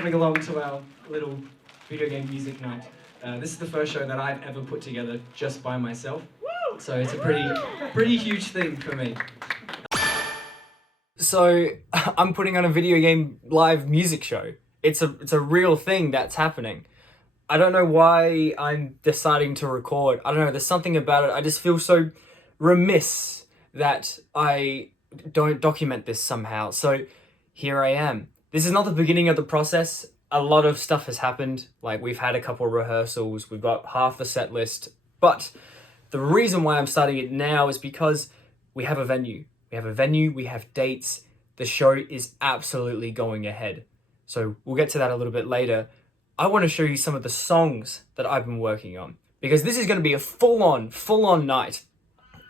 coming along to our little video game music night. This is the first show that I've ever put together just by myself, so it's a pretty huge thing for me. So I'm putting on a video game live music show. It's a real thing that's happening. I don't know why I'm deciding to record. I don't know, there's something about it. I just feel so remiss that I don't document this somehow. So here I am. This is not the beginning of the process. A lot of stuff has happened. Like, we've had a couple of rehearsals. We've got half the set list. But the reason why I'm starting it now is because we have a venue. We have a venue, we have dates. The show is absolutely going ahead. So we'll get to that a little bit later. I want to show you some of the songs that I've been working on, because this is going to be a full-on night.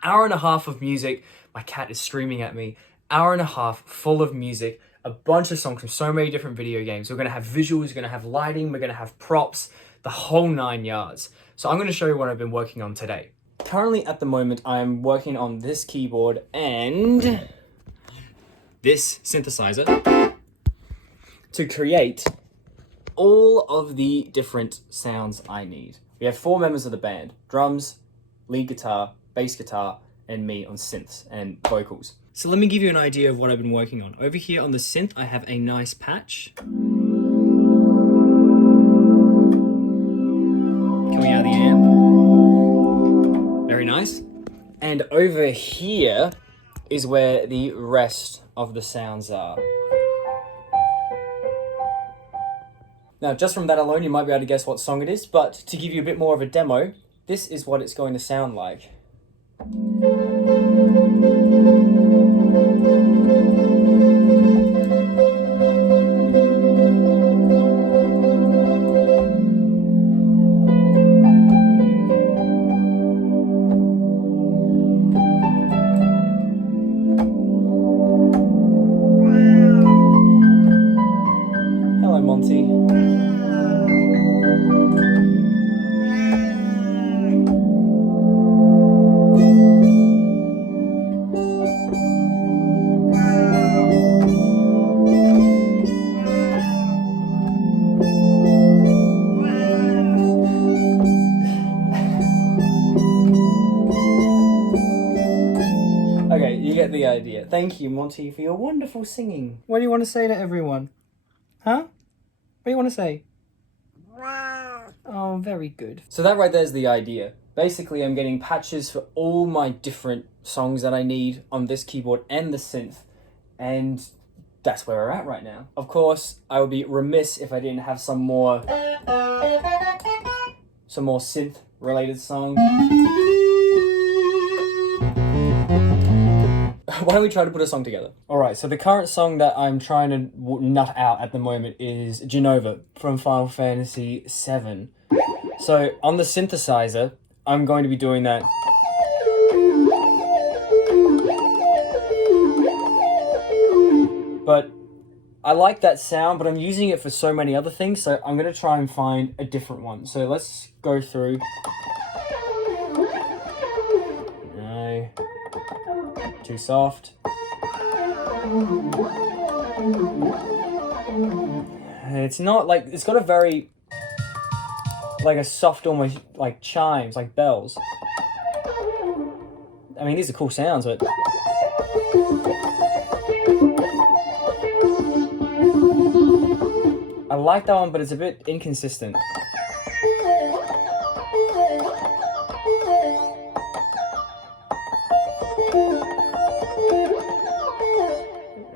Hour and a half of music. My cat is screaming at me. Hour and a half full of music. A bunch of songs from so many different video games. We're going to have visuals, we're going to have lighting, we're going to have props, the whole 9 yards. So I'm going to show you what I've been working on today. Currently, at the moment, I'm working on this keyboard and this synthesizer to create all of the different sounds I need. We have 4 members of the band: drums, lead guitar, bass guitar, and me on synths and vocals. So let me give you an idea of what I've been working on. Over here on the synth, I have a nice patch. Coming out of the amp. Very nice. And over here is where the rest of the sounds are. Now, just from that alone, you might be able to guess what song it is, but to give you a bit more of a demo, this is what it's going to sound like. Hello, Monty. Okay, you get the idea. Thank you, Monty, for your wonderful singing. What do you want to say to everyone? Huh? What do you want to say? Oh, very good. So that right there is the idea. Basically, I'm getting patches for all my different songs that I need on this keyboard and the synth, and that's where we're at right now. Of course, I would be remiss if I didn't have some more synth-related songs. Why don't we try to put a song together? Alright, so the current song that I'm trying to nut out at the moment is Genova from Final Fantasy VII. So on the synthesizer, I'm going to be doing that. But I like that sound, but I'm using it for so many other things, so I'm going to try and find a different one. So let's go through. No. Too soft. It's not like, it's got a very, like a soft, almost like chimes, like bells. I mean, these are cool sounds, but I like that one, but it's a bit inconsistent.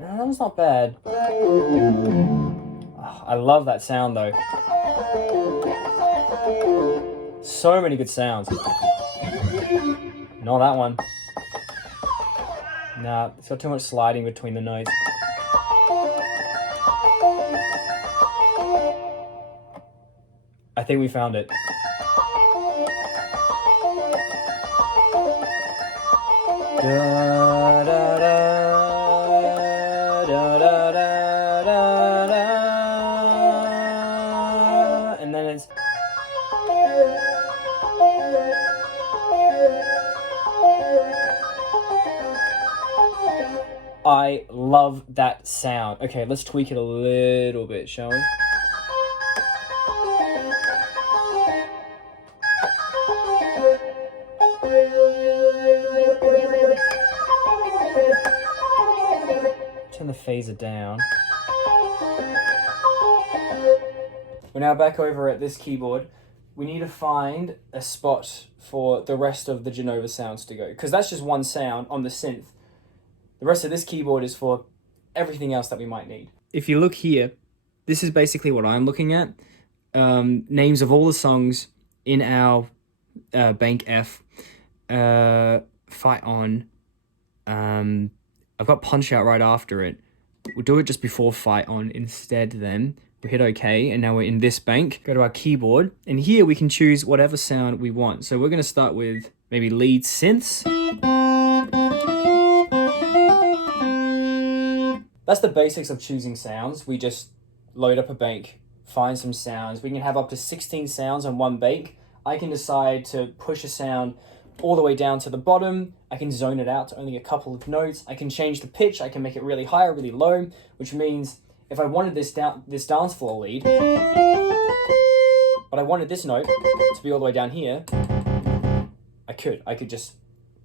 That one's not bad. Oh, I love that sound though. So many good sounds. Not that one. Nah, it's got too much sliding between the notes. I think we found it. Da, da, da, da, da, da, da, da. And then it's I love that sound. Okay, let's tweak it a little bit, shall we? phaser down. We're now back over at this keyboard. We need to find a spot for the rest of the Genova sounds to go, because that's just one sound on the synth. The rest of this keyboard is for everything else that we might need. If you look here, this is basically what I'm looking at. Names of all the songs in our bank F. Fight On. I've got Punch Out right after it. We'll do it just before Fight On instead then. We hit OK, and now we're in this bank. Go to our keyboard, and here we can choose whatever sound we want. So we're going to start with maybe lead synths. That's the basics of choosing sounds. We just load up a bank, find some sounds. We can have up to 16 sounds on one bank. I can decide to push a sound all the way down to the bottom. I can zone it out to only a couple of notes. I can change the pitch. I can make it really high or really low, which means if I wanted this dance floor lead, but I wanted this note to be all the way down here, I could just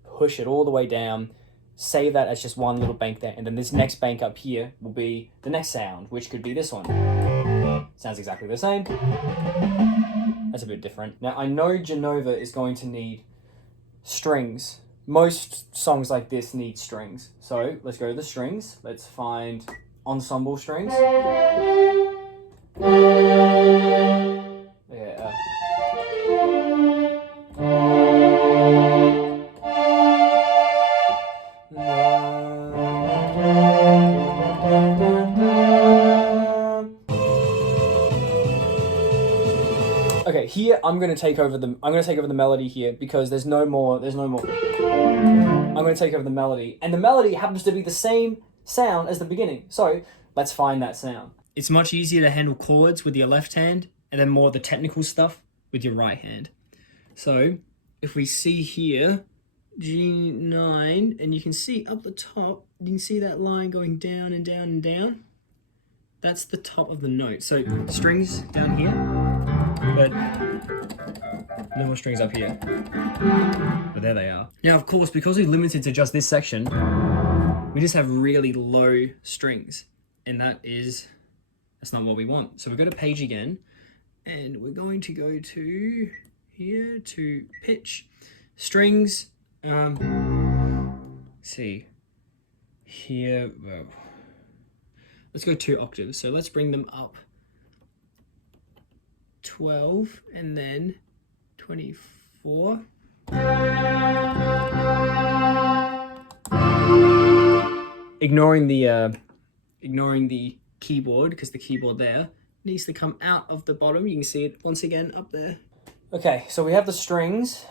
push it all the way down, save that as just one little bank there, and then this next bank up here will be the next sound, which could be this one. Sounds exactly the same. That's a bit different. Now I know Genova is going to need strings. Most songs like this need strings. So let's go to the strings. Let's find ensemble strings. Yeah. Okay, here I'm gonna take over the melody here because there's no more. I'm gonna take over the melody, and the melody happens to be the same sound as the beginning. So let's find that sound. It's much easier to handle chords with your left hand, and then more of the technical stuff with your right hand. So if we see here, G9, and you can see up the top, you can see that line going down and down and down. That's the top of the note. So strings down here, but no more strings up here. But there they are. Now, of course, because we're limited to just this section, we just have really low strings, and that's not what we want. So we go to page again, and we're going to go to here to pitch, strings. See here. Well, let's go 2 octaves. So let's bring them up 12 and then 24. Ignoring the keyboard, because the keyboard there needs to come out of the bottom. You can see it once again up there. Okay, so we have the strings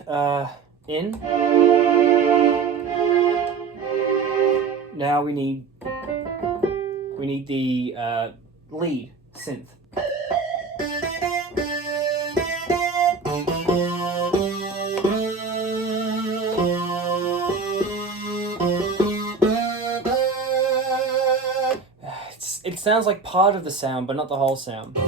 in. Now we need the lead synth. It sounds like part of the sound, but not the whole sound.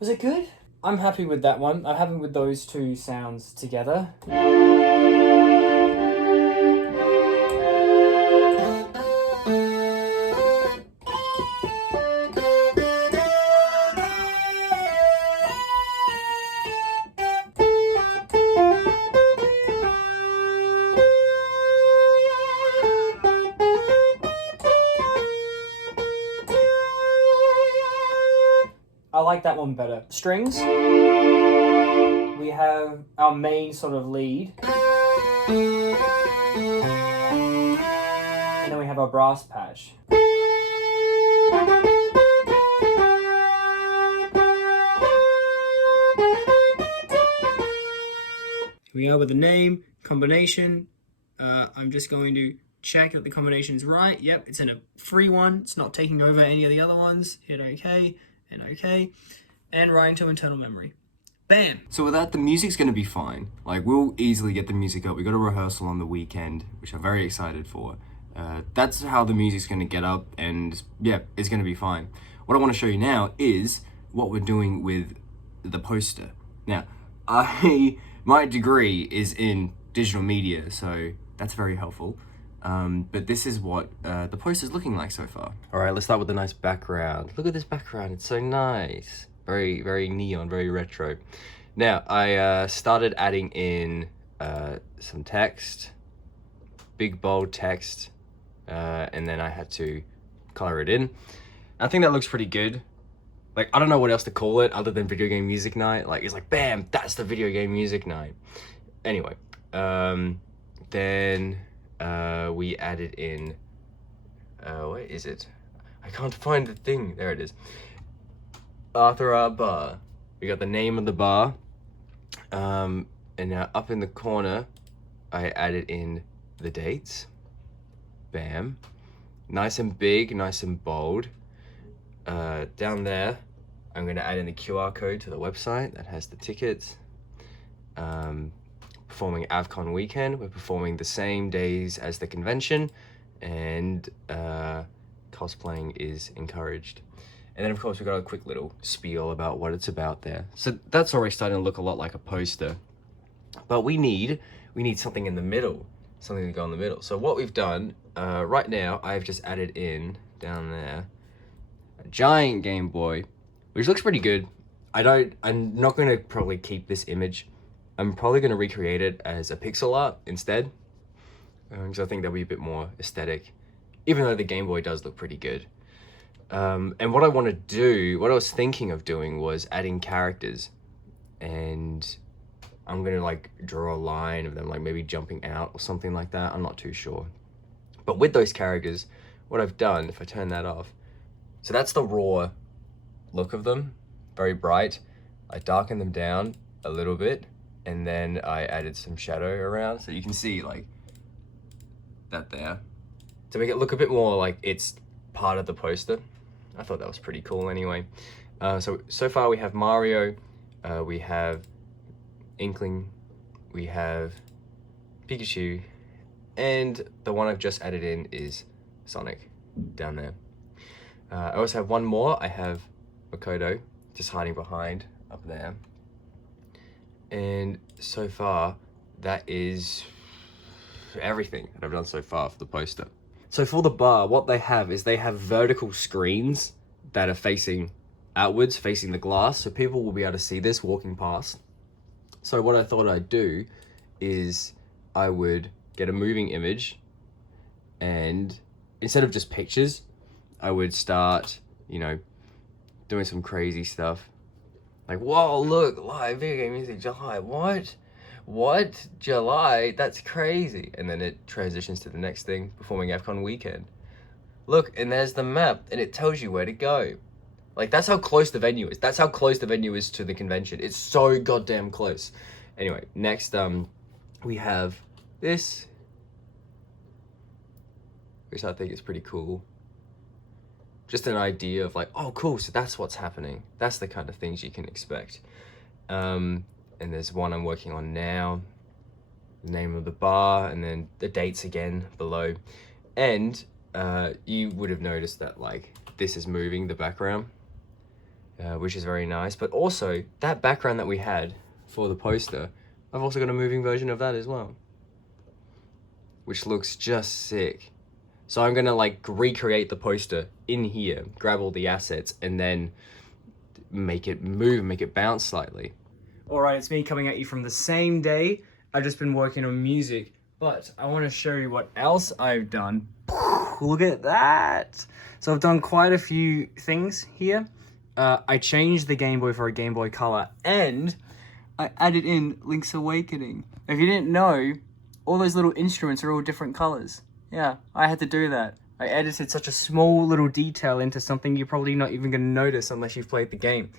Was it good? I'm happy with that one. I'm happy with those 2 sounds together. I like that one better. Strings. We have our main sort of lead. have our brass patch. Here we are with the name, combination. I'm just going to check that the combination is right. Yep, it's in a free one. It's not taking over any of the other ones. Hit OK and OK. And writing to internal memory. Bam! So with that, the music's gonna be fine. Like, we'll easily get the music up. We got a rehearsal on the weekend, which I'm very excited for. That's how the music's gonna get up, and yeah, it's gonna be fine. What I wanna show you now is what we're doing with the poster. Now, my degree is in digital media, so that's very helpful. But this is what the poster's looking like so far. All right, let's start with a nice background. Look at this background, it's so nice. Very, very neon, very retro. Now, I started adding in some text, big bold text, and then I had to color it in. I think that looks pretty good. Like, I don't know what else to call it other than video game music night. Like, it's like, bam, that's the video game music night. Anyway, then we added in, where is it? I can't find the thing, there it is. Arthur Bar. We got the name of the bar. And now up in the corner, I added in the dates. Bam. Nice and big, nice and bold. Down there, I'm gonna add in the QR code to the website that has the tickets. Performing AvCon weekend. We're performing the same days as the convention, and cosplaying is encouraged. And then of course we got a quick little spiel about what it's about there. So that's already starting to look a lot like a poster. But we need something in the middle, something to go in the middle. So what we've done, right now, I've just added in, down there, a giant Game Boy, which looks pretty good. I'm not gonna probably keep this image. I'm probably gonna recreate it as a pixel art instead, because I think that'll be a bit more aesthetic, even though the Game Boy does look pretty good. And what I want to do, what I was thinking of doing was adding characters, and I'm gonna like draw a line of them, like maybe jumping out or something like that. I'm not too sure. But with those characters, what I've done, if I turn that off, so that's the raw look of them, very bright. I darkened them down a little bit, and then I added some shadow around, so you can see like that there, to make it look a bit more like it's part of the poster. I thought that was pretty cool anyway. So far we have Mario, we have Inkling, we have Pikachu, and the one I've just added in is Sonic down there. I also have one more. I have Makoto just hiding behind up there. And so far, that is everything that I've done so far for the poster. So for the bar, what they have is they have vertical screens that are facing outwards, facing the glass, so people will be able to see this walking past. So what I thought I'd do is I would get a moving image, and instead of just pictures, I would start, you know, doing some crazy stuff. Like, whoa, look, live video game music, July, what? What? July? That's crazy. And then it transitions to the next thing, performing AvCon weekend. Look, and there's the map, and it tells you where to go. Like, that's how close the venue is. That's how close the venue is to the convention. It's so goddamn close. Anyway, next, we have this, which I think is pretty cool. Just an idea of like, oh, cool, so that's what's happening. That's the kind of things you can expect. And there's one I'm working on now, the name of the bar, and then the dates again below. And you would have noticed that like this is moving the background, which is very nice. But also that background that we had for the poster, I've also got a moving version of that as well, which looks just sick. So I'm gonna like recreate the poster in here, grab all the assets, and then make it move, make it bounce slightly. Alright, it's me coming at you from the same day. I've just been working on music, but I want to show you what else I've done. Look at that! So I've done quite a few things here. I changed the Game Boy for a Game Boy Color, and I added in Link's Awakening. If you didn't know, all those little instruments are all different colors. Yeah, I had to do that. I edited such a small little detail into something you're probably not even going to notice unless you've played the game.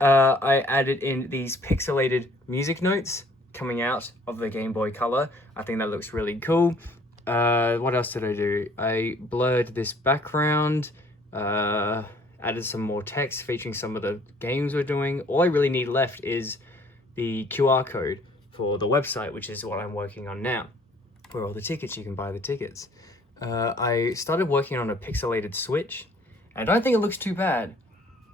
I added in these pixelated music notes coming out of the Game Boy Color. I think that looks really cool. What else did I do? I blurred this background, added some more text featuring some of the games we're doing. All I really need left is the QR code for the website, which is what I'm working on now, where all the tickets, you can buy the tickets. I started working on a pixelated Switch. I don't think it looks too bad,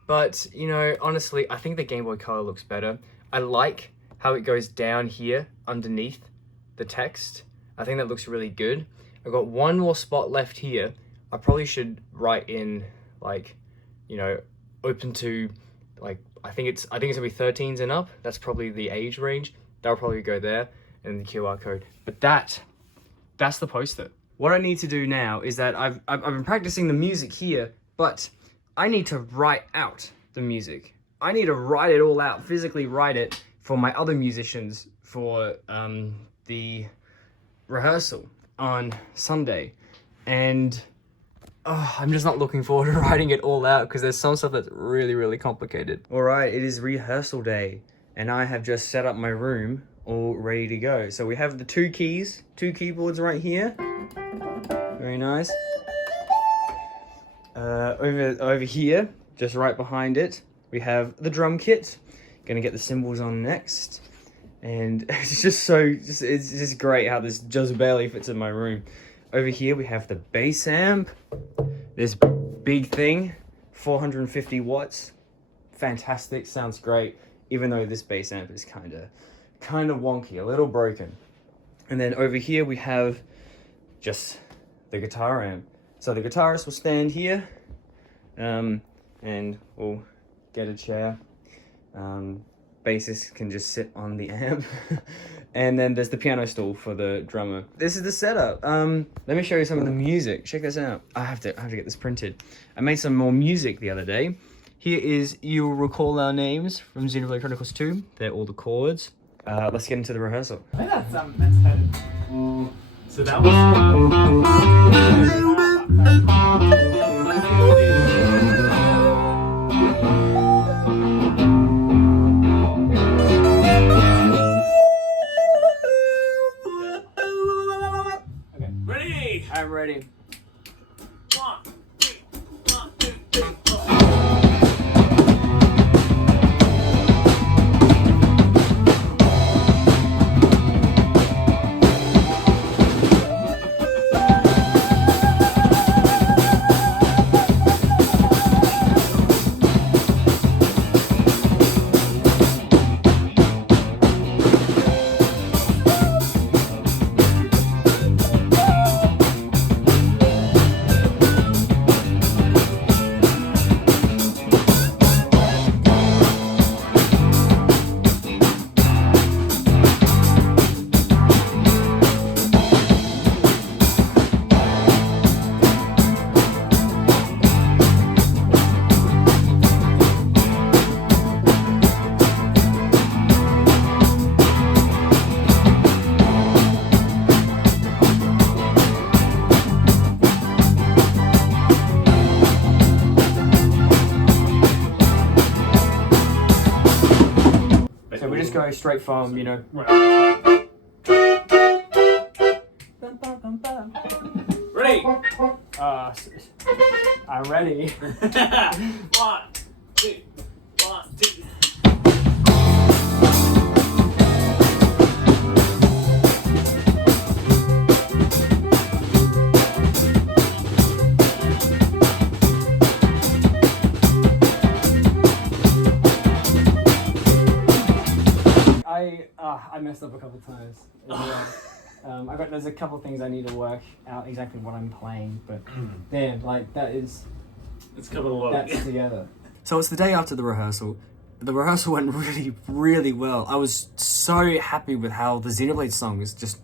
but you know, honestly, I think the Game Boy Color looks better. I like how it goes down here underneath the text. I think that looks really good. I've got one more spot left here. I probably should write in, like, you know, open to, like, I think it's gonna be 13s and up. That's probably the age range. That'll probably go there, and the QR code. But that's the poster. What I need to do now is that I've been practicing the music here, but I need to write out the music. I need to write it all out, physically write it for my other musicians for the rehearsal on Sunday. And I'm just not looking forward to writing it all out because there's some stuff that's really, really complicated. All right, it is rehearsal day, and I have just set up my room all ready to go. So we have the two keyboards right here. Very nice. Over here, just right behind it, we have the drum kit. Gonna get the cymbals on next. And it's just great how this just barely fits in my room. Over here we have the bass amp. This big thing, 450 watts. Fantastic, sounds great. Even though this bass amp is kind of wonky, a little broken. And then over here we have just the guitar amp. So the guitarist will stand here, and we'll get a chair. Bassist can just sit on the amp. And then there's the piano stool for the drummer. This is the setup. Let me show you some of the music. Check this out. I have to get this printed. I made some more music the other day. Here is You'll Recall Our Names from Xenoblade Chronicles 2. They're all the chords. Let's get into the rehearsal. I think that's headed. So that was. Okay. Ready? I'm ready. 1, 2, 1, 2, 3, 4. So we just go straight from, you know. Ready? I'm ready. 1, 2, 1, 2. I messed up a couple times. There's a couple things I need to work out exactly what I'm playing, but damn, like It's coming along. that's together. So it's the day after the rehearsal. The rehearsal went really, really well. I was so happy with how the Xenoblade songs just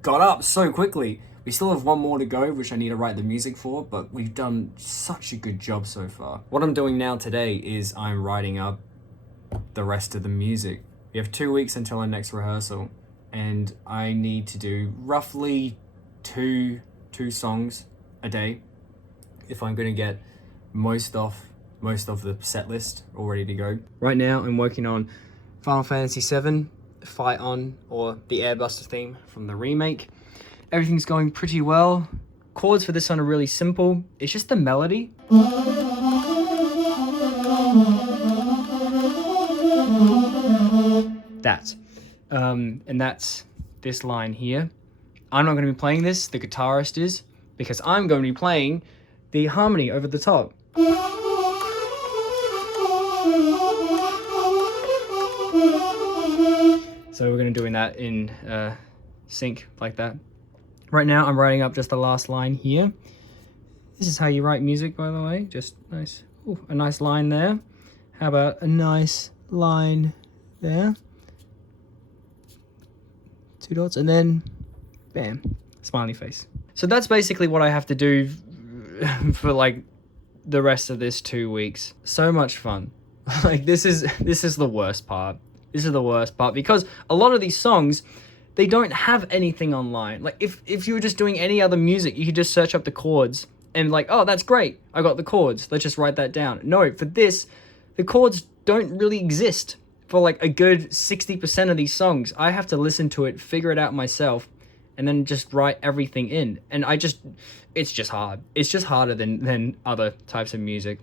got up so quickly. We still have one more to go, which I need to write the music for, but we've done such a good job so far. What I'm doing now today is I'm writing up the rest of the music. We have 2 weeks until our next rehearsal, and I need to do roughly two songs a day if I'm gonna get most of the set list all ready to go. Right now I'm working on Final Fantasy VII Fight On, or the Airbuster theme from the remake. Everything's going pretty well. Chords for this one are really simple. It's just the melody. And that's this line here. I'm not going to be playing this, the guitarist is, because I'm going to be playing the harmony over the top. So we're going to be doing that in sync like that. Right now I'm writing up just the last line here. This is how you write music, by the way. Just nice, ooh, a nice line there. How about a nice line there? 2 dots, and then bam, smiley face. So that's basically what I have to do for like the rest of this 2 weeks. So much fun. Like this is the worst part. This is the worst part because a lot of these songs, they don't have anything online. Like if you were just doing any other music, you could just search up the chords and like, oh, that's great, I got the chords, let's just write that down. No, for this, the chords don't really exist for like a good 60% of these songs. I have to listen to it, figure it out myself, and then just write everything in. And it's just hard. It's just harder than other types of music.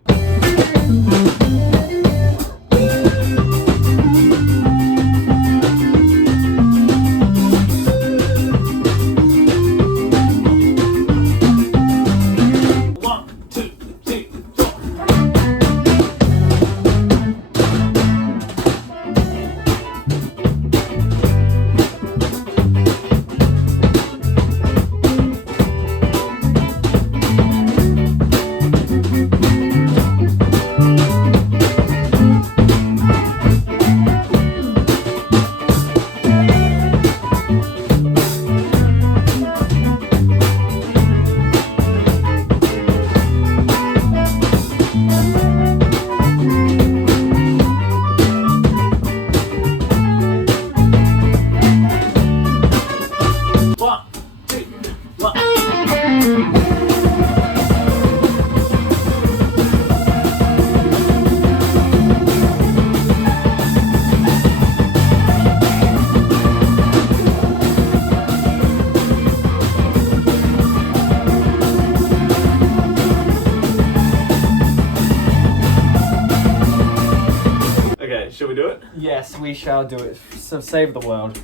Should we do it? Yes, we shall do it. So save the world.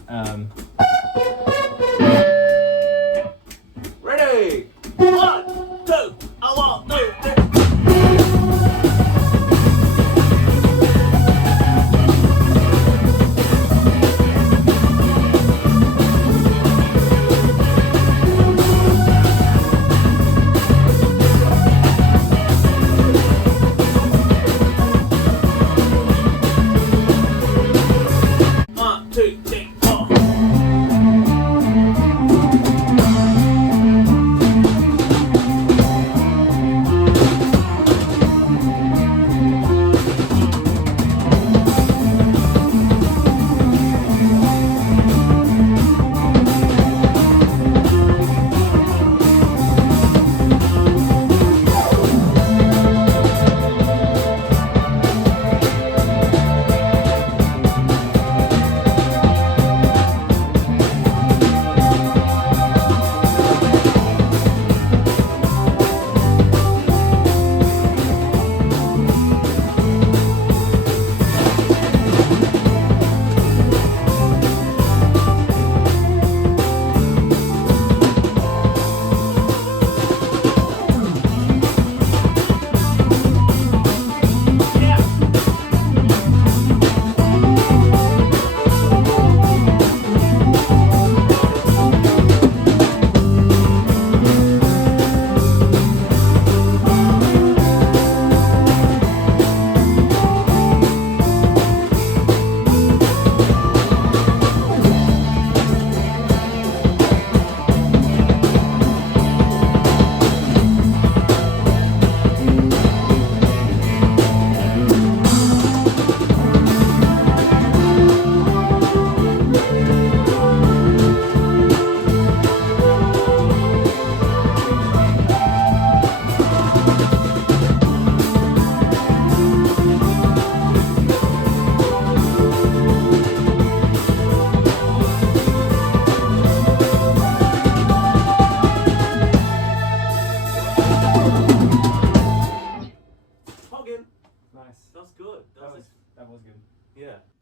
Ready? 1, 2, I want 2, 3.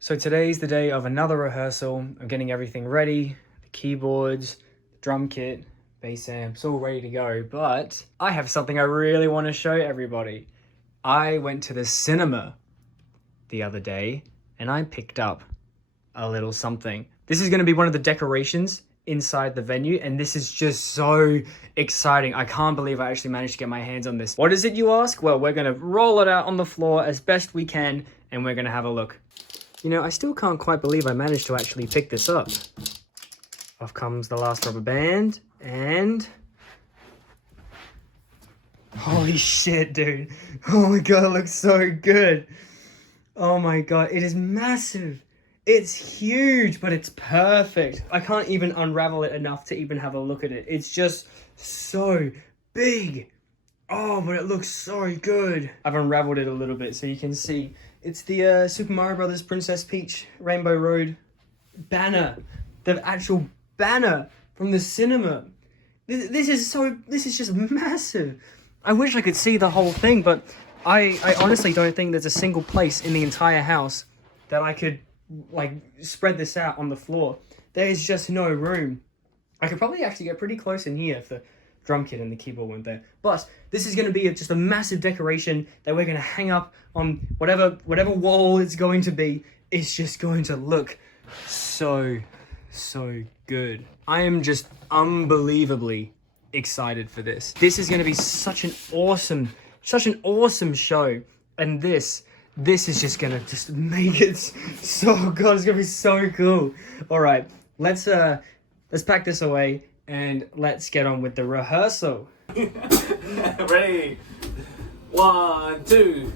So today's the day of another rehearsal. I'm getting everything ready, the keyboards, the drum kit, bass amp, it's all ready to go. But I have something I really want to show everybody. I went to the cinema the other day and I picked up a little something. This is going to be one of the decorations inside the venue, and this is just so exciting. I can't believe I actually managed to get my hands on this. What is it, you ask? Well, we're going to roll it out on the floor as best we can, and we're going to have a look. You know, I still can't quite believe I managed to actually pick this up. Off comes the last rubber band, and... holy shit, dude. Oh my god, it looks so good. Oh my god, it is massive. It's huge, but it's perfect. I can't even unravel it enough to even have a look at it. It's just so big. Oh, but it looks so good. I've unraveled it a little bit so you can see. It's the Super Mario Brothers Princess Peach Rainbow Road banner. The actual banner from the cinema. This is just massive. I wish I could see the whole thing, but I honestly don't think there's a single place in the entire house that I could like spread this out on the floor. There is just no room. I could probably actually get pretty close in here if the drum kit and the keyboard weren't there. But this is going to be just a massive decoration that we're going to hang up on whatever wall it's going to be. It's just going to look so good. I am just unbelievably excited for this. This is going to be such an awesome show, and this is just gonna make it so good. It's gonna be so cool. All right, let's pack this away and let's get on with the rehearsal. Ready? 1, 2.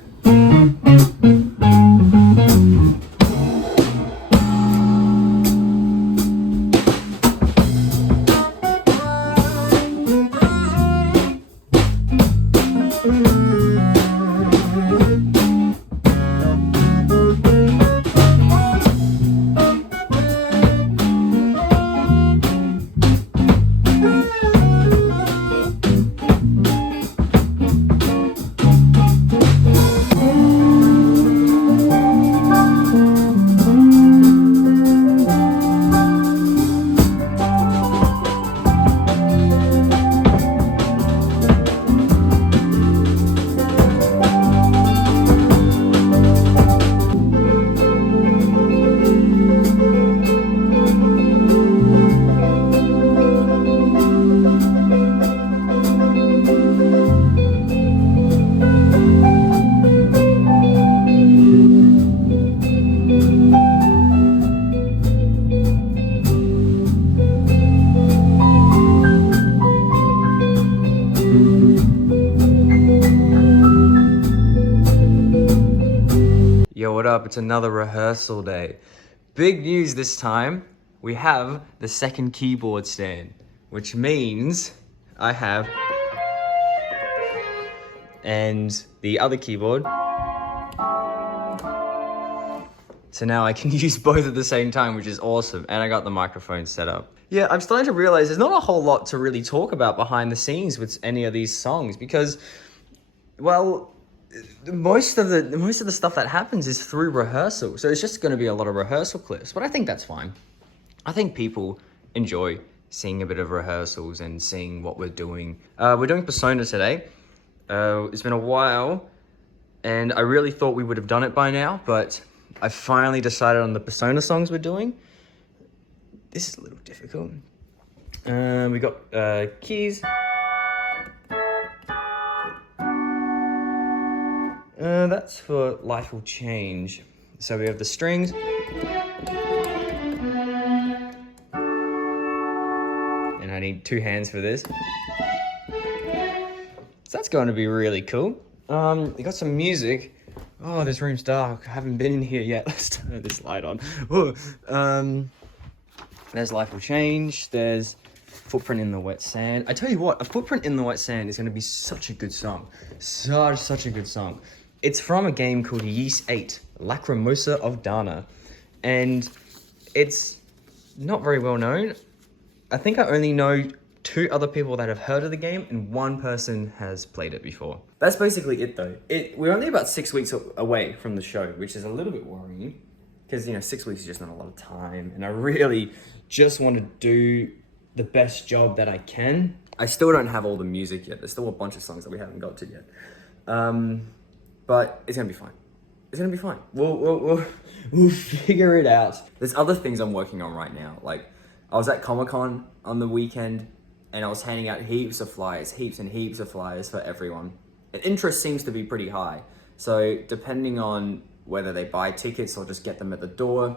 Yo, what up? It's another rehearsal day. Big news this time. We have the second keyboard stand, which means I have and the other keyboard. So now I can use both at the same time, which is awesome. And I got the microphone set up. Yeah, I'm starting to realize there's not a whole lot to really talk about behind the scenes with any of these songs because, well, most of the stuff that happens is through rehearsal. So it's just going to be a lot of rehearsal clips, but I think that's fine. I think people enjoy seeing a bit of rehearsals and seeing what we're doing. We're doing Persona today. It's been a while, and I really thought we would have done it by now, but I finally decided on the Persona songs we're doing. This is a little difficult. We got keys. That's for Life Will Change. So we have the strings. And I need 2 hands for this. So that's going to be really cool. We got some music. Oh, this room's dark. I haven't been in here yet. Let's turn this light on. There's Life Will Change. There's Footprint in the Wet Sand. I tell you what, A Footprint in the Wet Sand is going to be such a good song. Such a good song. It's from a game called Yeast 8, Lacrimosa of Dana. And it's not very well known. I think I only know 2 other people that have heard of the game, and 1 person has played it before. That's basically it though. We're only about 6 weeks away from the show, which is a little bit worrying, because, 6 weeks is just not a lot of time. And I really just want to do the best job that I can. I still don't have all the music yet. There's still a bunch of songs that we haven't got to yet. But it's going to be fine. It's going to be fine. We'll figure it out. There's other things I'm working on right now. Like, I was at Comic-Con on the weekend, and I was handing out heaps of flyers, heaps and heaps of flyers for everyone. And interest seems to be pretty high. So depending on whether they buy tickets or just get them at the door,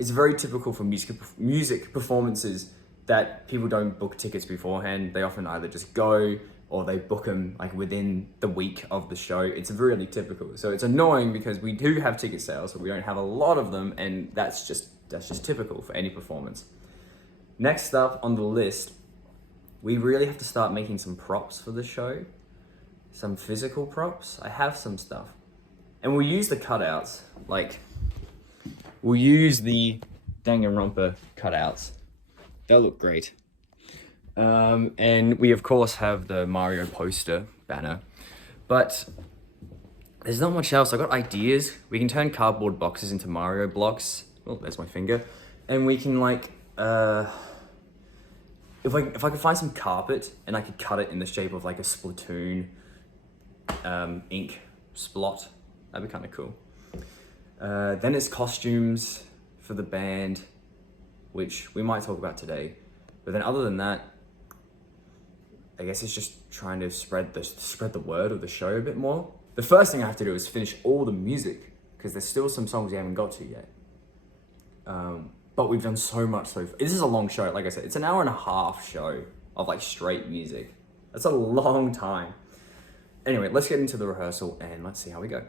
it's very typical for music performances that people don't book tickets beforehand. They often either just go or they book them like within the week of the show. It's really typical. So it's annoying because we do have ticket sales, but we don't have a lot of them, and that's just typical for any performance. Next up on the list, we really have to start making some props for the show. Some physical props. I have some stuff. And we'll use the cutouts. Like, we'll use the Danganronpa cutouts. They'll look great. And we of course have the Mario poster banner. But there's not much else. I got ideas. We can turn cardboard boxes into Mario blocks. Oh, there's my finger. And we can like, if I could find some carpet and I could cut it in the shape of like a Splatoon ink splot, that'd be kind of cool. Then it's costumes for the band, which we might talk about today. But then other than that, I guess it's just trying to spread the word of the show a bit more. The first thing I have to do is finish all the music, because there's still some songs we haven't got to yet. But we've done so much so far. This is a long show, like I said. It's an 1.5 hour show of like straight music. That's a long time. Anyway, let's get into the rehearsal and let's see how we go.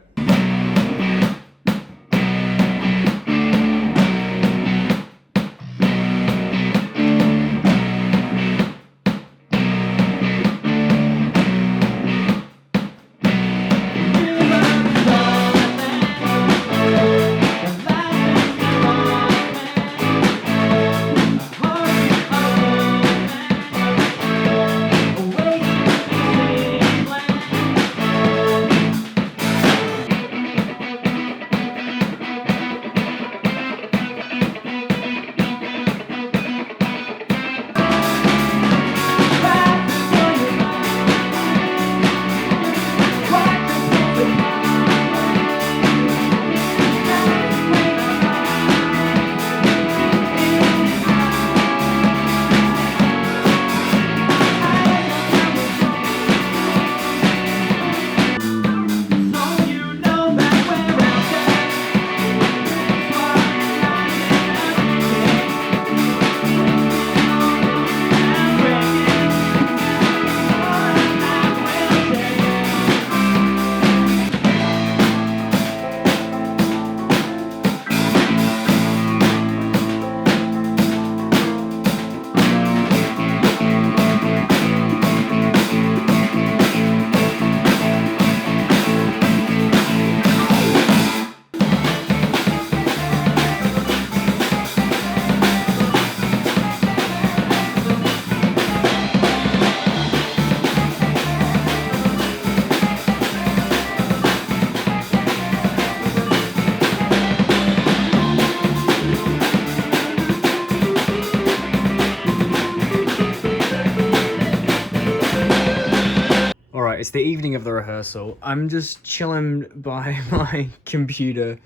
It's the evening of the rehearsal. I'm just chilling by my computer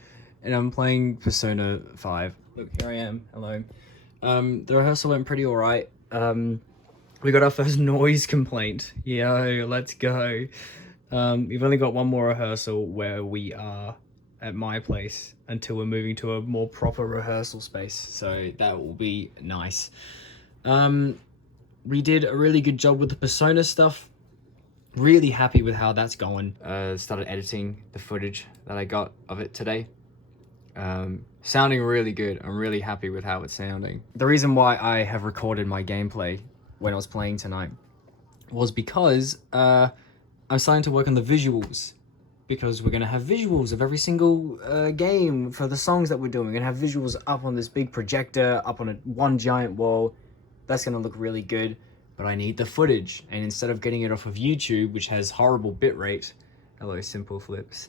and I'm playing Persona 5. Look, here I am. Hello. The rehearsal went pretty alright. We got our first noise complaint. Yo, let's go. We've only got one more rehearsal where we are at my place until we're moving to a more proper rehearsal space. So that will be nice. We did a really good job with the Persona stuff. Really happy with how that's going. Started editing the footage that I got of it today. Sounding really good. I'm really happy with how it's sounding. The reason why I have recorded my gameplay when I was playing tonight was because I'm starting to work on the visuals, because we're going to have visuals of every single game for the songs that we're doing. We're going to have visuals up on this big projector, up on one giant wall. That's going to look really good. But I need the footage, and instead of getting it off of YouTube, which has horrible bitrate, hello Simple Flips,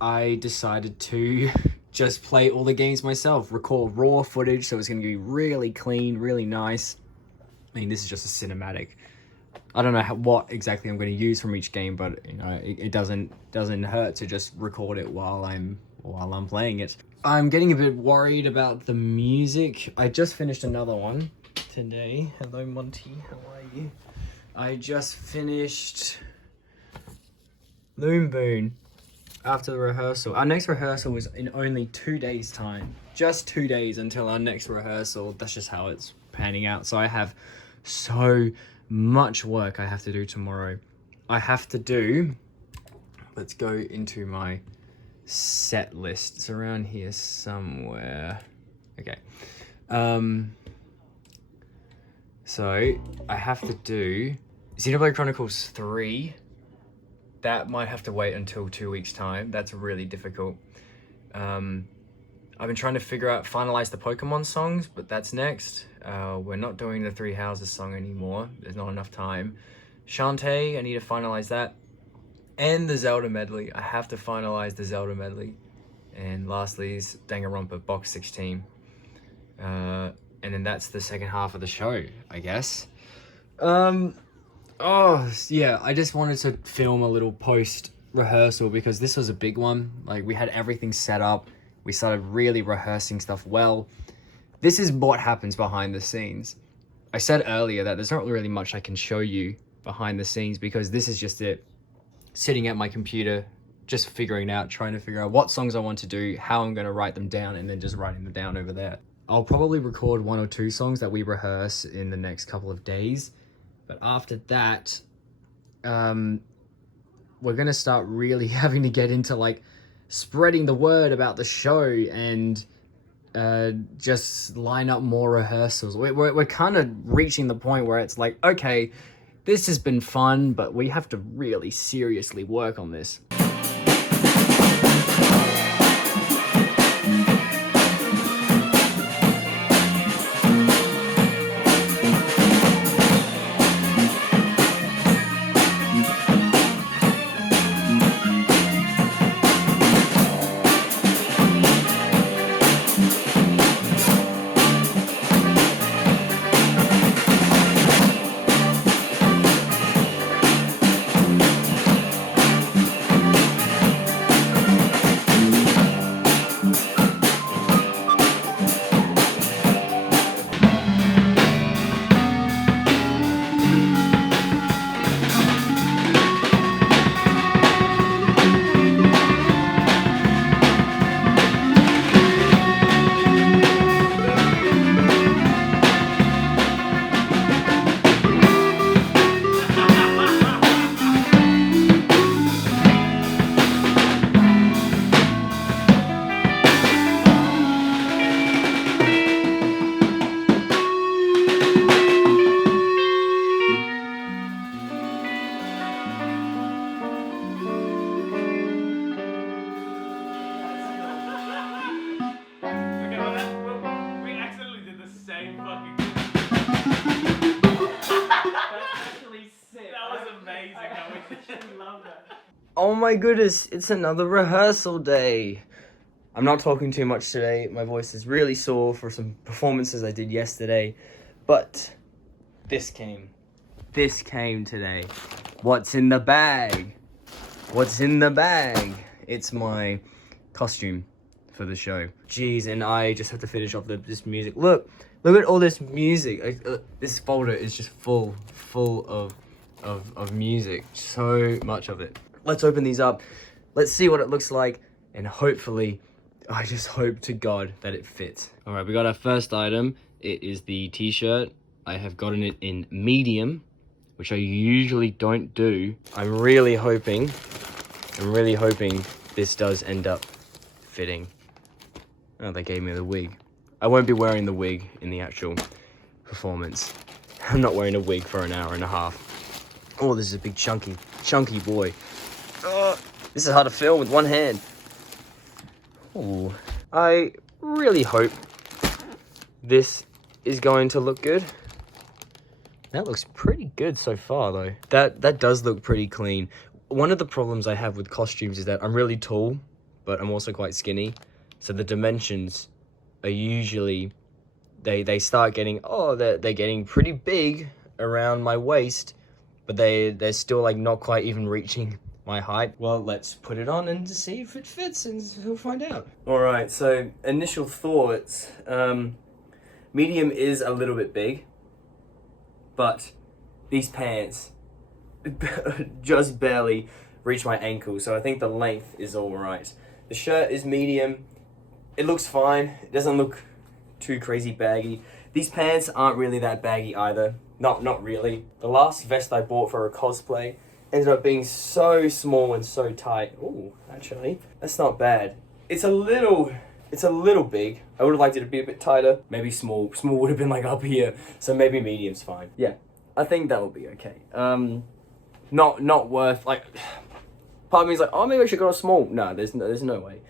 I decided to just play all the games myself, record raw footage, so it's going to be really clean, really nice. I mean, this is just a cinematic. I don't know what exactly I'm going to use from each game, but you know, it doesn't hurt to just record it while I'm playing it. I'm getting a bit worried about the music. I just finished another one today. Hello, Monty. How are you? I just finished Loom Boon after the rehearsal. Our next rehearsal is in only 2 days' time. Just 2 days until our next rehearsal. That's just how it's panning out. So I have so much work I have to do tomorrow. I have to do... Let's go into my set list. It's around here somewhere. Okay. So I have to do Xenoblade Chronicles 3. That might have to wait until 2 weeks' time. That's really difficult. I've been trying to finalize the Pokemon songs, but that's next. We're not doing the Three Houses song anymore. There's not enough time. Shantae, I need to finalize that. And the Zelda medley. I have to finalize the Zelda medley. And lastly is Danganronpa Box 16. And then that's the second half of the show, I guess. Oh, yeah, I just wanted to film a little post-rehearsal because this was a big one. Like, we had everything set up. We started really rehearsing stuff well. This is what happens behind the scenes. I said earlier that there's not really much I can show you behind the scenes because this is just it. Sitting at my computer, just trying to figure out what songs I want to do, how I'm going to write them down, and then just writing them down over there. I'll probably record 1 or 2 songs that we rehearse in the next couple of days. But after that, we're going to start really having to get into like spreading the word about the show and just line up more rehearsals. We're kind of reaching the point where it's like, okay, this has been fun, but we have to really seriously work on this. Oh my goodness, it's another rehearsal day. I'm not talking too much today. My voice is really sore for some performances I did yesterday. But this came today. What's in the bag? What's in the bag? It's my costume for the show. Jeez, and I just have to finish off this music. Look at all this music. This folder is just full of music. So much of it. Let's open these up. Let's see what it looks like. And hopefully, I just hope to God that it fits. All right, we got our first item. It is the t-shirt. I have gotten it in medium, which I usually don't do. I'm really hoping this does end up fitting. Oh, they gave me the wig. I won't be wearing the wig in the actual performance. I'm not wearing a wig for an hour and a half. Oh, this is a big chunky boy. This is hard to film with one hand. Ooh. I really hope this is going to look good. That looks pretty good so far, though. That does look pretty clean. One of the problems I have with costumes is that I'm really tall, but I'm also quite skinny. So the dimensions are usually, they start getting, they're getting pretty big around my waist, but they're still like not quite even reaching my height. Well, let's put it on and see if it fits, and we'll find out. All right, so initial thoughts. Medium is a little bit big, but these pants just barely reach my ankles, so I think the length is all right. The shirt is medium. It looks fine. It doesn't look too crazy baggy. These pants aren't really that baggy either. Not really. The last vest I bought for a cosplay ended up being so small and so tight. Ooh, actually, that's not bad. It's a little big. I would have liked it to be a bit tighter. Maybe small. Small would have been like up here. So maybe medium's fine. Yeah, I think that will be okay. Not worth, like, part of me is like, oh, maybe I should go a small. No, there's no way.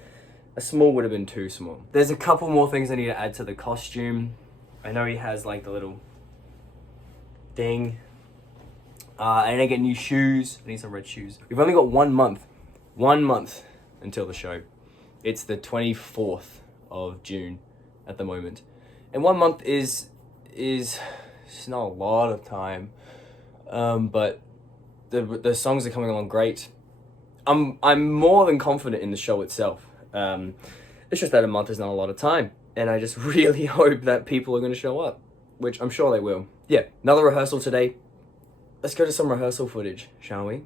A small would have been too small. There's a couple more things I need to add to the costume. I know he has like the little thing. I need to get new shoes. I need some red shoes. We've only got 1 month. 1 month until the show. It's the 24th of June at the moment. And 1 month is it's not a lot of time. But the songs are coming along great. I'm more than confident in the show itself. It's just that a month is not a lot of time. And I just really hope that people are going to show up, which I'm sure they will. Yeah, another rehearsal today. Let's go to some rehearsal footage, shall we?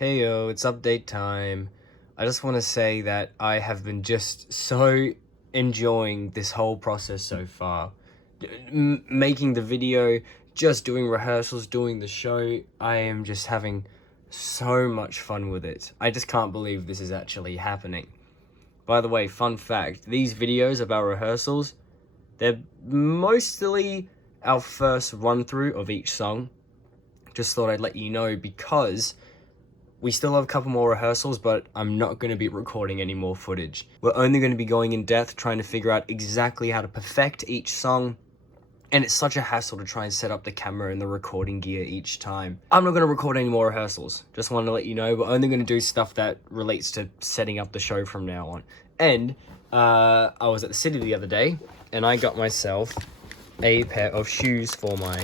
Heyo, it's update time. I just want to say that I have been just so enjoying this whole process so far. Making the video, just doing rehearsals, doing the show. I am just having so much fun with it. I just can't believe this is actually happening. By the way, fun fact, these videos about rehearsals, they're mostly our first run through of each song. Just thought I'd let you know because we still have a couple more rehearsals, but I'm not going to be recording any more footage. We're only going to be going in depth, trying to figure out exactly how to perfect each song. And it's such a hassle to try and set up the camera and the recording gear each time. I'm not going to record any more rehearsals. Just wanted to let you know, we're only going to do stuff that relates to setting up the show from now on. And I was at the city the other day, and I got myself a pair of shoes for my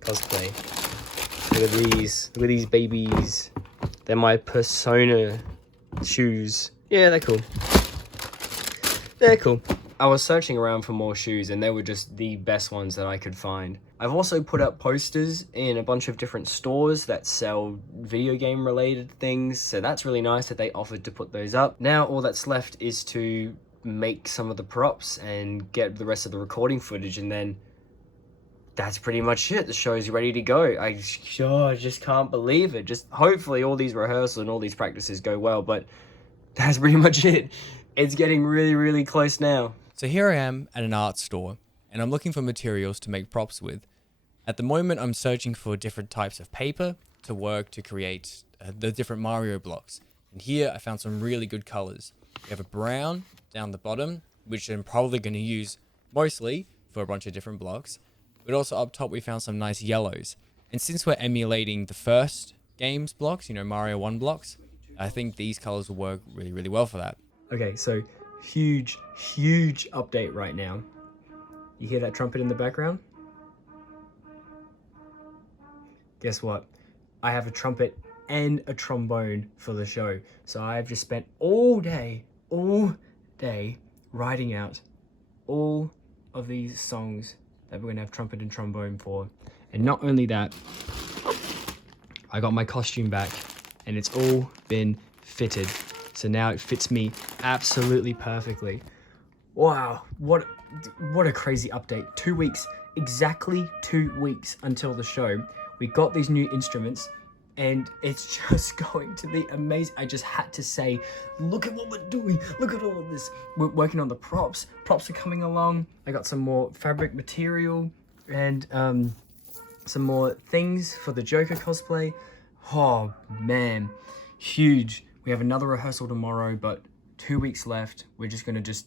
cosplay. Look at these babies. They're my persona shoes. Yeah, they're cool. They're cool. I was searching around for more shoes and they were just the best ones that I could find. I've also put up posters in a bunch of different stores that sell video game related things, so that's really nice that they offered to put those up. Now all that's left is to make some of the props and get the rest of the recording footage, and then that's pretty much it. The show's ready to go. I just can't believe it. Just hopefully all these rehearsals and all these practices go well, but that's pretty much it. It's getting really, really close now. So here I am at an art store, and I'm looking for materials to make props with. At the moment, I'm searching for different types of paper to work to create the different Mario blocks. And here I found some really good colors. We have a brown down the bottom, which I'm probably going to use mostly for a bunch of different blocks. But also up top we found some nice yellows. And since we're emulating the first game's blocks, you know, Mario 1 blocks, I think these colors will work really, really well for that. Okay, so huge update right now. You hear that trumpet in the background? Guess what? I have a trumpet and a trombone for the show. So I've just spent all day writing out all of these songs that we're gonna have trumpet and trombone for. And not only that, I got my costume back and it's all been fitted. So now it fits me absolutely perfectly. Wow, what a crazy update. 2 weeks, exactly 2 weeks until the show. We got these new instruments and it's just going to be amazing. I just had to say, look at what we're doing. Look at all of this. We're working on the props. Props are coming along. I got some more fabric material and some more things for the Joker cosplay. Oh man, huge. We have another rehearsal tomorrow, but 2 weeks left. We're just gonna there's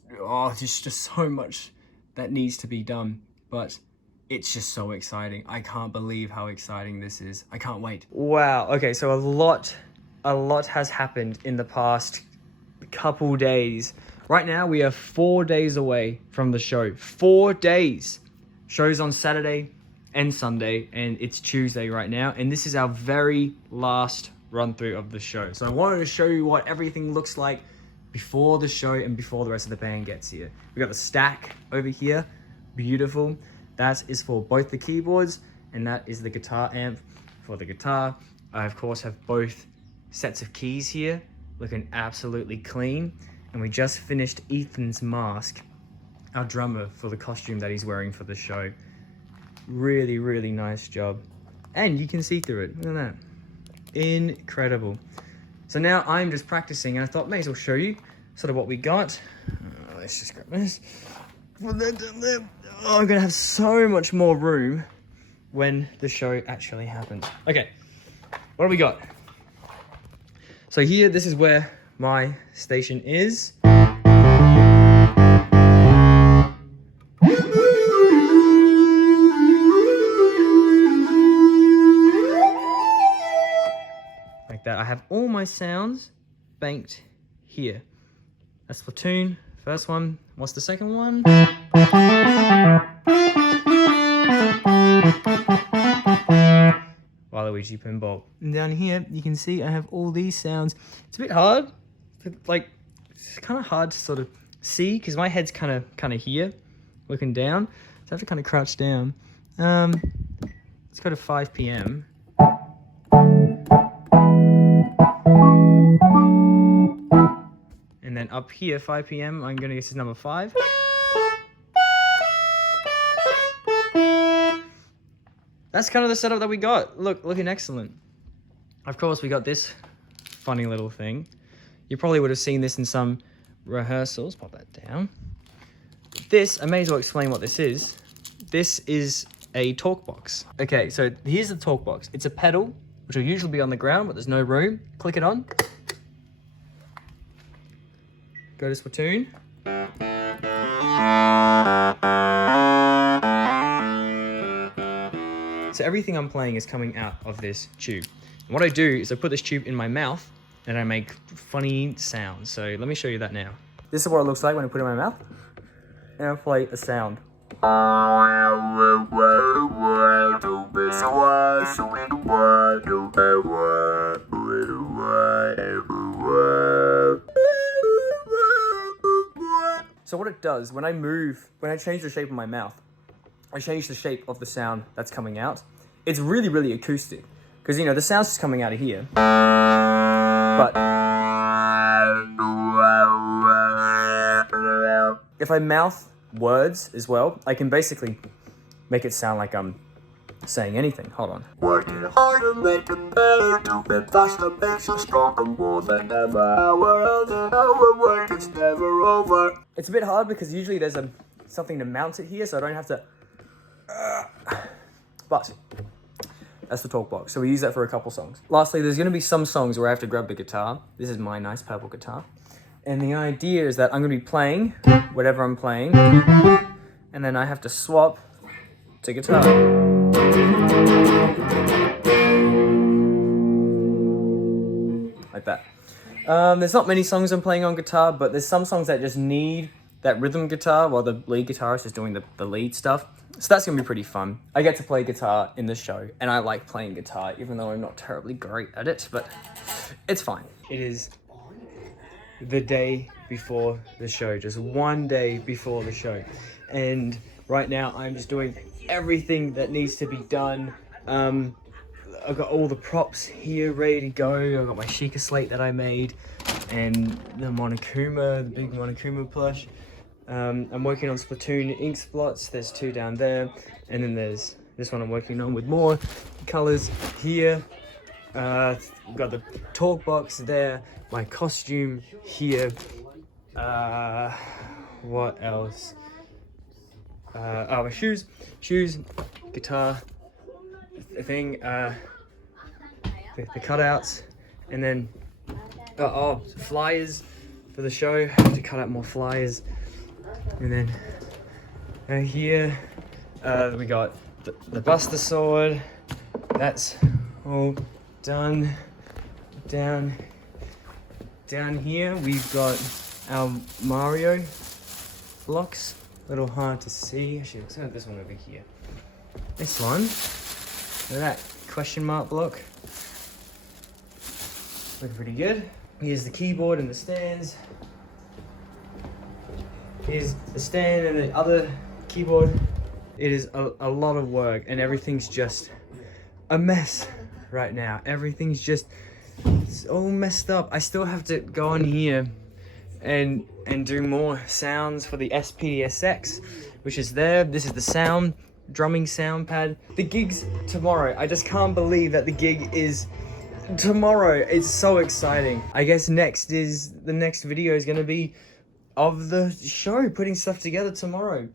just so much that needs to be done, but it's just so exciting. I can't believe how exciting this is. I can't wait. Wow, okay, so a lot has happened in the past couple days. Right now, we are 4 days away from the show. 4 days. Show's on Saturday and Sunday, and it's Tuesday right now, and this is our very last run through of the show. So I wanted to show you what everything looks like before the show and before the rest of the band gets here. We got the stack over here, beautiful. That is for both the keyboards, and that is the guitar amp for the guitar. I of course have both sets of keys here, looking absolutely clean. And we just finished Ethan's mask, our drummer, for the costume that he's wearing for the show. Really nice job. And you can see through it, look at that. Incredible. So now I'm just practicing, and I thought may as well show you sort of what we got. Let's just grab this. Oh, I'm gonna have so much more room when the show actually happens. Okay, what do we got? So here, this is where my station is. Like that. I have all my sounds banked here. That's platoon, first one. What's the second one? Waluigi Pinball. And down here, you can see I have all these sounds. It's a bit hard, like, it's kind of hard to sort of see because my head's kind of here, looking down. So I have to kind of crouch down. Let's go to 5 p.m. And then up here, 5 p.m., I'm gonna guess is number 5. That's kind of the setup that we got. Look, looking excellent. Of course, we got this funny little thing. You probably would have seen this in some rehearsals. Pop that down. This, I may as well explain what this is. This is a talk box. Okay, so here's the talk box. It's a pedal, which will usually be on the ground, but there's no room. Click it on. Go to Splatoon. So everything I'm playing is coming out of this tube. And what I do is I put this tube in my mouth and I make funny sounds. So let me show you that now. This is what it looks like when I put it in my mouth. And I play a sound. So what it does, when I change the shape of my mouth, I change the shape of the sound that's coming out. It's really acoustic. Because, you know, the sound's just coming out of here. But if I mouth words as well, I can basically make it sound like I'm saying anything. Hold on. Working harder, making better, to be faster, makes you stronger more than ever. Our work is never over. It's a bit hard because usually there's something to mount it here, so I don't have to. But That's the talk box. So we use that for a couple songs. Lastly, there's gonna be some songs where I have to grab the guitar. This is my nice purple guitar. And the idea is that I'm gonna be playing whatever I'm playing, and then I have to swap to guitar. Like that. There's not many songs I'm playing on guitar, but there's some songs that just need that rhythm guitar while the lead guitarist is doing the lead stuff. So that's gonna be pretty fun. I get to play guitar in the show, and I like playing guitar, even though I'm not terribly great at it, but it's fine. It is the day before the show, just one day before the show. And right now I'm just doing everything that needs to be done. I've got all the props here ready to go. I've got my Sheikah slate that I made and the Monokuma, the big Monokuma plush. I'm working on Splatoon ink splots. There's 2 down there. And then there's this one I'm working on with more colors here. We've got the talk box there, my costume here. What else? Oh, my shoes, guitar, thing, the cutouts, and then flyers for the show. I have to cut out more flyers, and then here we got the Buster Sword. That's all done. Down here we've got our Mario blocks. A little hard to see. Actually, let's have this one over here. This one. Look at that question mark block. Looking pretty good. Here's the keyboard and the stands. Here's the stand and the other keyboard. It is a lot of work, and everything's just a mess right now. Everything's just, it's all messed up. I still have to go on here and do more sounds for the SPSX, which is there. This is the drumming sound pad. The gig's tomorrow. I just can't believe that the gig is tomorrow. It's so exciting. I guess the next video is gonna be of the show, putting stuff together tomorrow.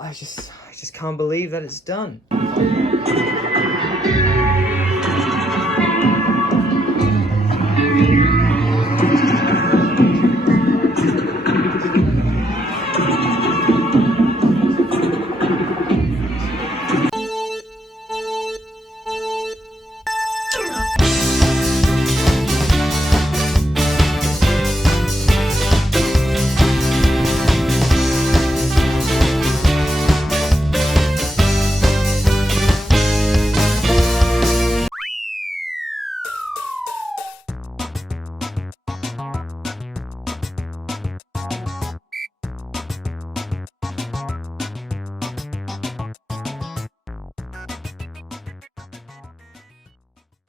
I just can't believe that it's done.